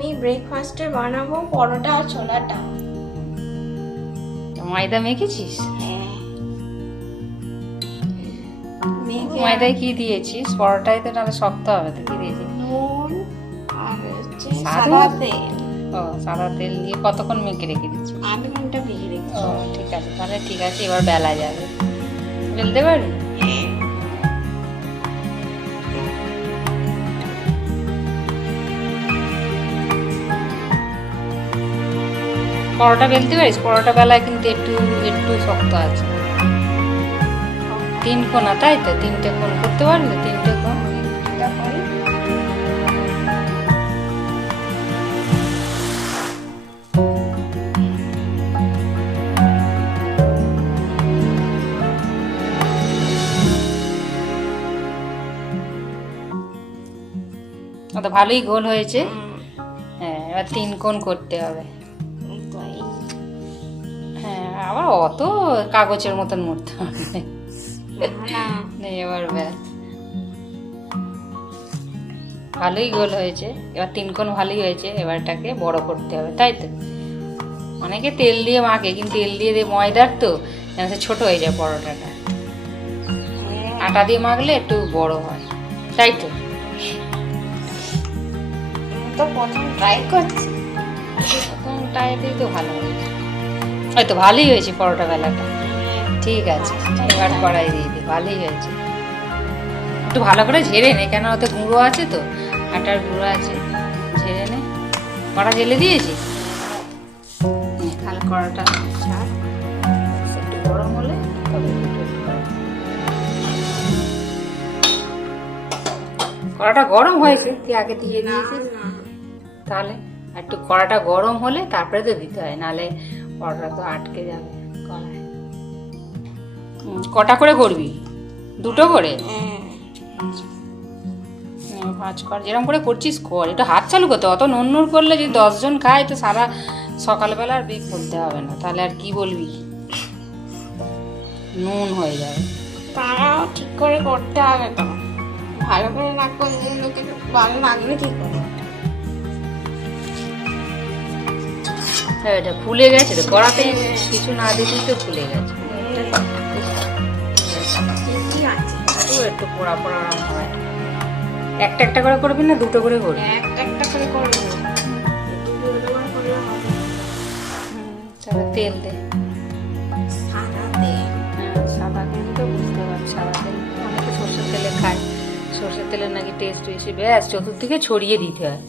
আমি ব্রেকফাস্টে বানাবো পরোটা আর ছোলাটা। ময়দা মেখেছিস? হ্যাঁ, মেখে ময়দায় কি দিয়েছিস? পরোটায় তো তাহলে শক্ত হবে, তো কি দিয়েছিস? নুন আর হচ্ছে সাদা? সাদা তেল। ও, সাদা তেল দিয়ে কতক্ষণ মেখে রেখে দিচ্ছিস? 8 ঘন্টা ভিজিয়ে রেখেছি। ও ঠিক আছে, তাহলে ঠিক আছে, এবার বেলা যাবে। বেলতে পারবি? হ্যাঁ, পরোটা বেলতে পারিস? পরোটা বেলায় কিন্তু একটু একটু শক্ত আছে। 3 কোনা, তাই তো? 3টে কোণ করতে পারবি? 3টে কোণ এটা করি। তো ভালোই গোল হয়েছে। হুম, হ্যাঁ, এবার 3 কোণ করতে হবে। এই তো এই। হ্যাঁ, আবার অত কাগজের মতন মুড়তে হবে না, নেই। এবার ব্যাস, ভালোই গোল হয়েছে। এবার 3 কোণ ভালোই হয়েছে, এবার এটাকে বড় করতে হবে, তাই তো? অনেকে তেল দিয়ে মাখে, কিন্তু তেল দিয়ে ময়দার তো যেন সে ছোট হয়ে যায় পরোটাটা। হ্যাঁ, আটা দিয়ে মাখলে একটু বড় হয়, তাই তো? আমি তো প্রথম ট্রাই করছি। প্রথম টাইতেই তো ভালো হয়েছে। হয়তো ভালোই হয়েছে পরোটা বেলাটা। ঠিক আছে, এবার কড়াই দিয়ে দিই। ভালোই হয়েছে। একটু ভালো করে ঝেড়ে নে, কেন ওতে গুঁড়ো আছে তো, আটার গুঁড়ো আছে। ঝেড়ে নে। কড়া ঢেলে দিয়েছি। তাহলে কড়াটা ছাড়, একটু গরম হলে তবে একটু একটু করে। কড়াটা গরম হয়েছে, তুই আগে দিয়ে দিয়েছিস। না, তাহলে একটু কড়াটা গরম হলে তারপরে তো দিতে হয়, নাহলে পরোটা তো আটকে যাবে কড়ায়। কটা করে করবি? 2টো করে? হ্যাঁ, 5 কর, যেরকম করে করছিস কর। একটু হাত চালু করতে, অত নুন করলে যদি 10 জন খায় তো সারা সকালবেলা আর বেক করতে হবে না, তাহলে আর কি বলবি, নুন হয়ে যাবে। তারাও ঠিক করে করতে হবে তো। ভালো করে না করলে লোকে ভালো লাগবে কি করে? হ্যাঁ, এটা ফুলে গেছে তো, কড়াতে কিছু না দিতেই তো ফুলে গেছে। ঠিকই আছে। একটু পোড়া পোড়া হয়। একটা একটা করে করবি না 2টো করে করবি? একটা একটা করে করবো। দুটো করে করলে হবে। তাহলে তেল দে। সাদা তেল। হ্যাঁ, সাদা তেল তো বুঝতে পারছি, সাদা তেল অনেকে সর্ষের তেলে খায়। সর্ষের তেলের নাকি টেস্ট বেশি। ব্যাস, চতুর্দিকে ছড়িয়ে দিতে হয়।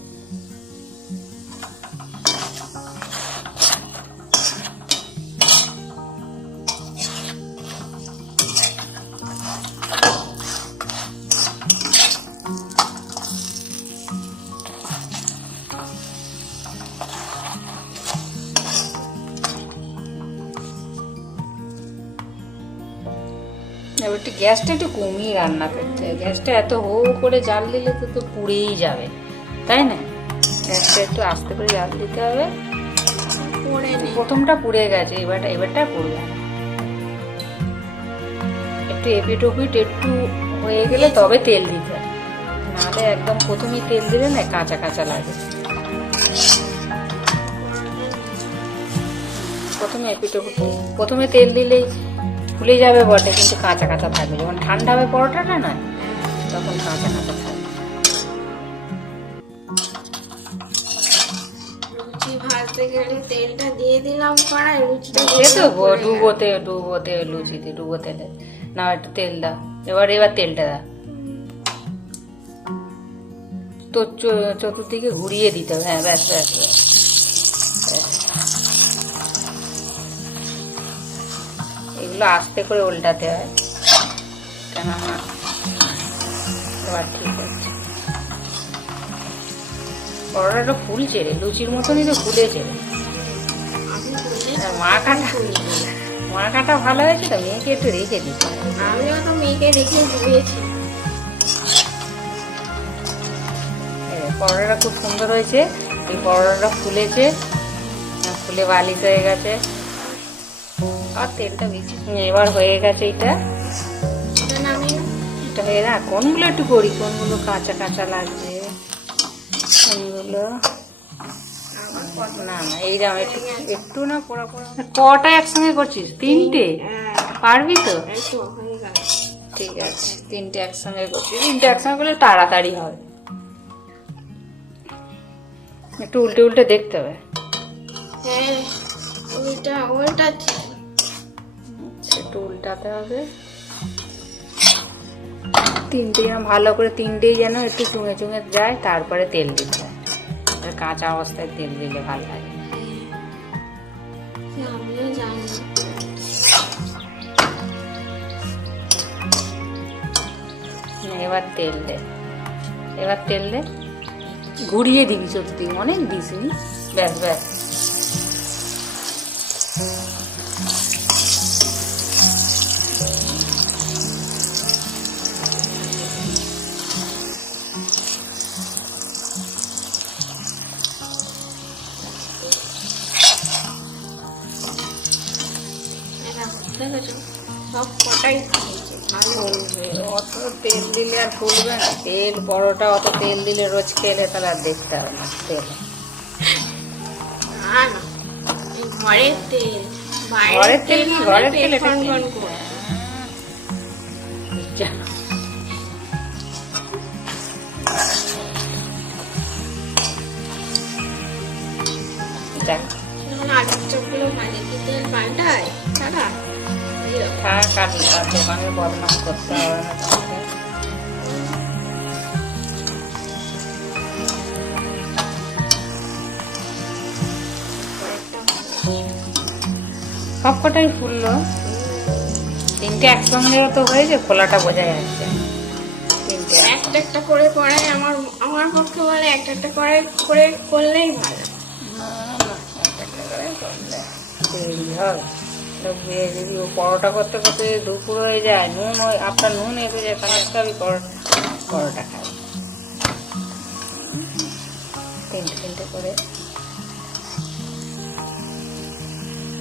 এবার একটু গ্যাসটা একটু কমিয়ে রান্না করতে হয়। গ্যাসটা এত হো করে জাল দিলে তো তো পুড়েই যাবে, তাই না? গ্যাসটা একটু আস্তে করে জাল দিতে হবে। পরে নে। প্রথমটা পুড়ে গেছে, এবারটা পুড়বে না। একটু এপিট ওপিট একটু হয়ে গেলে তবে তেল দিতে হয়, নাহলে একদম প্রথমেই তেল দিলে না কাঁচা কাঁচা লাগে। প্রথমে এপিট ওপিট, প্রথমে তেল দিলেই ফুলে যাবে বটে, কিন্তু কাঁচা কাঁচা থাকবে। যখন ঠান্ডা হবে পরোটাটা না, তখন কাঁচা কাঁচা থাকবে। লুচি ভাজতে গেলে তেলটা দিয়ে দিলাম কড়াই, লুচিটা সে তো ডুবোতে লুচিতে ডুবোতে দে না, একটু তেল দাও। এবার তেলটা দাও তো, চতুর্দিকে ঘুরিয়ে দিতে হবে। হ্যাঁ, ব্যাস ব্যাস ব্যাস। এগুলো আস্তে করে উল্টাতে হয়, কেননা এবার ঠিক আছে। পরোটাটা ফুলছে রে, লুচির মতনই তো ফুলেছে রে। আর মাখাটা ভালো হয়েছে তো, মেয়েকে একটু রেখে দিতে হবে। আমিও তো মেয়েকে রেখে দিয়েছি। পরোটাটা খুব সুন্দর হয়েছে। এই পরোটাটা ফুলেছে, ফুলে বালিশ হয়ে গেছে। আর তেলটা বেশি। এবার হয়ে গেছে এটা। এটা হয়ে না, কোনগুলো একটু করি, কোনগুলো কাঁচা কাঁচা লাগছে, কোনগুলো আবার কত না না এইরকম একটু একটু না পোড়া পোড়া। কটা একসঙ্গে করছিস? তিনটে? হ্যাঁ, পারবি তো? এই তো হয়ে গেল। ঠিক আছে, তিনটে একসঙ্গে করছি। তিনটে একসঙ্গে করলে তাড়াতাড়ি হবে। একটু উল্টে উল্টে দেখতে হবে। হ্যাঁ, ওইটা একটু উল্টাতে হবে। তিনটে যেন ভালো করে, তিনটেই যেন একটু চুঙে চুঙে যায়, তারপরে তেল দিতে হয়। আর কাঁচা অবস্থায় তেল দিলে ভালো লাগে। আমিও জানি। এবার তেল দে, এবার তেল দে, ঘুরিয়ে দিবি, সত্যি অনেক দিসনি। ব্যাস ব্যাস। দেখেছো সব কটাই হয়েছে ভালো। ফুলবে, অত তেল দিলে আর ফুলবে না। তেল পরোটা অত তেল দিলে রোজ খেলে তাহলে আর দেখতে হবে না তেল। না না, এই ঘরের তেল, ঘরের তেল কি? ঘরের তেল এটা ফন কি? ফন করে। যা। দেখ, যখন আলুর চপগুলো ভাজে কি তেল পাল্টায় দাদা? থাক আর দোকানের বদনাম করতে হবে না তোমাকে। সব কটাই ফুললো। তিনটে একসঙ্গে তো হয়েছে, খোলাটা বোঝা যাচ্ছে। তিনটে একটা একটা করে করে আমার পক্ষে বলে একটা একটা করে করে করলেই ভালো। দেরি হবে। যদি ও পরোটা করতে করতে দুপুর হয়ে যায়, নুন ওই আপনার নুন এসে যায়, তাহলে আমি পরোটা খাই। তিনটে তিনটে করে।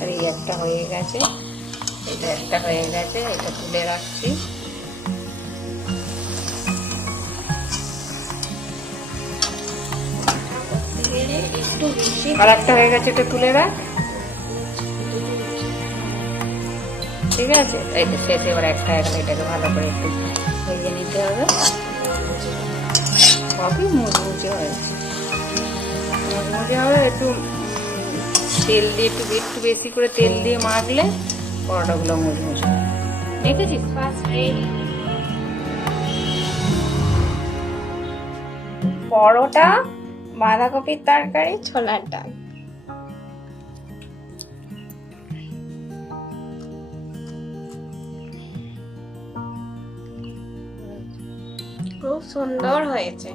আর এই একটা হয়ে গেছে, এটা একটা হয়ে গেছে, এটা তুলে রাখছি। করতে গেলে একটু বেশি আর একটা হয়ে গেছে, এটা তুলে রাখ। ঠিক আছে, এই তো শেষ। এবার একটা এখন এটাকে ভালো করে একটু ভেজে নিতে হবে। সবই মুচমুচে হয়েছে, মুচমুচে হবে। একটু তেল দিয়ে একটু একটু বেশি করে তেল দিয়ে মাখলে পরোটাগুলো মুচমুচে হয়। দেখেছিস? পরোটা, বাঁধাকপির তরকারি, ছোলার ডাল। খুব সুন্দর হয়েছে।